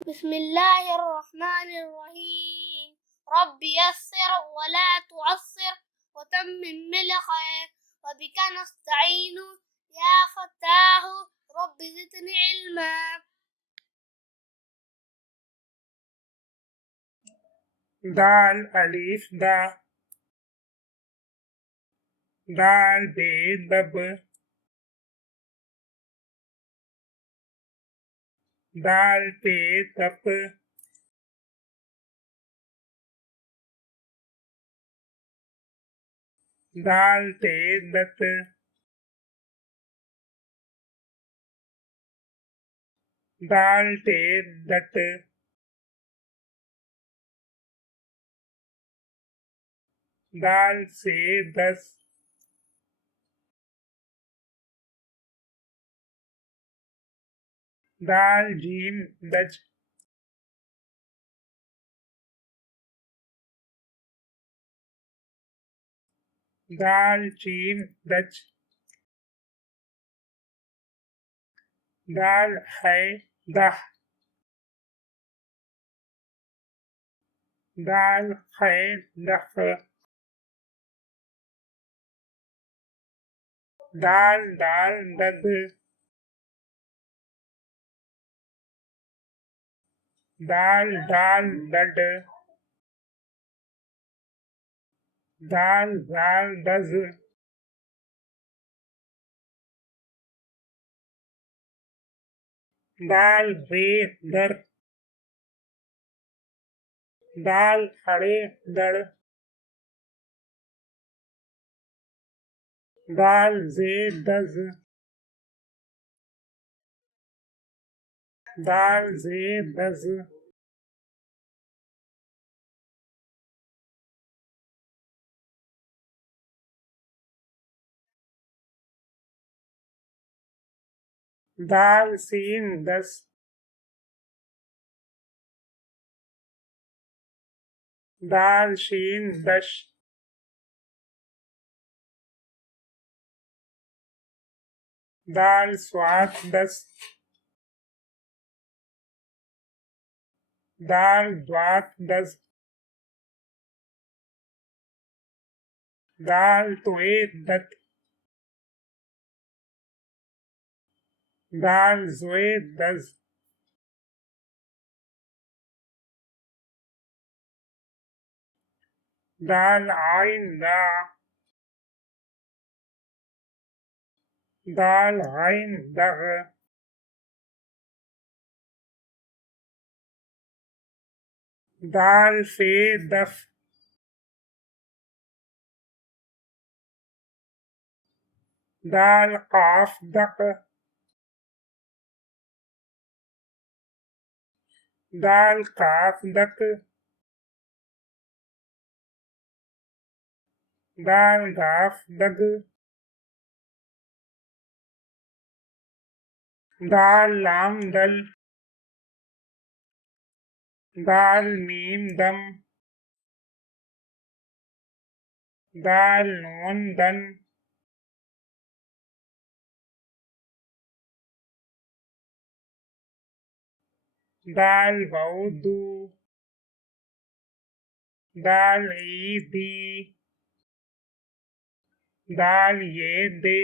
बिस्मिल्लाहिर्रहमानिर्रहीम। रब्बि यस्सिर वला तुअस्सिर वतम्मिम बिल खैर वबिका नस्तईनु या फत्ताहु रब्बि ज़िदनी इल्मा। दाल अलीफ दा, दाल बे दब, दाल पे तप, दाल ते दत, दाल ते दट, दाल से 10, दाल जीम दज, दाल चीन दच, दाल है दह, दाल है दख, दाल दाल दद, दाल दाल दड, दाल दाल दज, दाल रे दर, दाल खड़े दड़, दाल जे दज, दाल जे दज, दाल सीन दस, दाल शीन दश, दाल स्वाद दस, दाल द्वात दस, दाल तोए दत, दाल जोए दस, दाल आइन दा, दाल आइन दग, दाल से दफ, दाल काफ दक, दाल काफ दक, दाल गाफ दग, दाल लाम दल, दाल मीम दम, दाल नून दन, दाल बऊदू, दाल ईदी, दाल ये दे।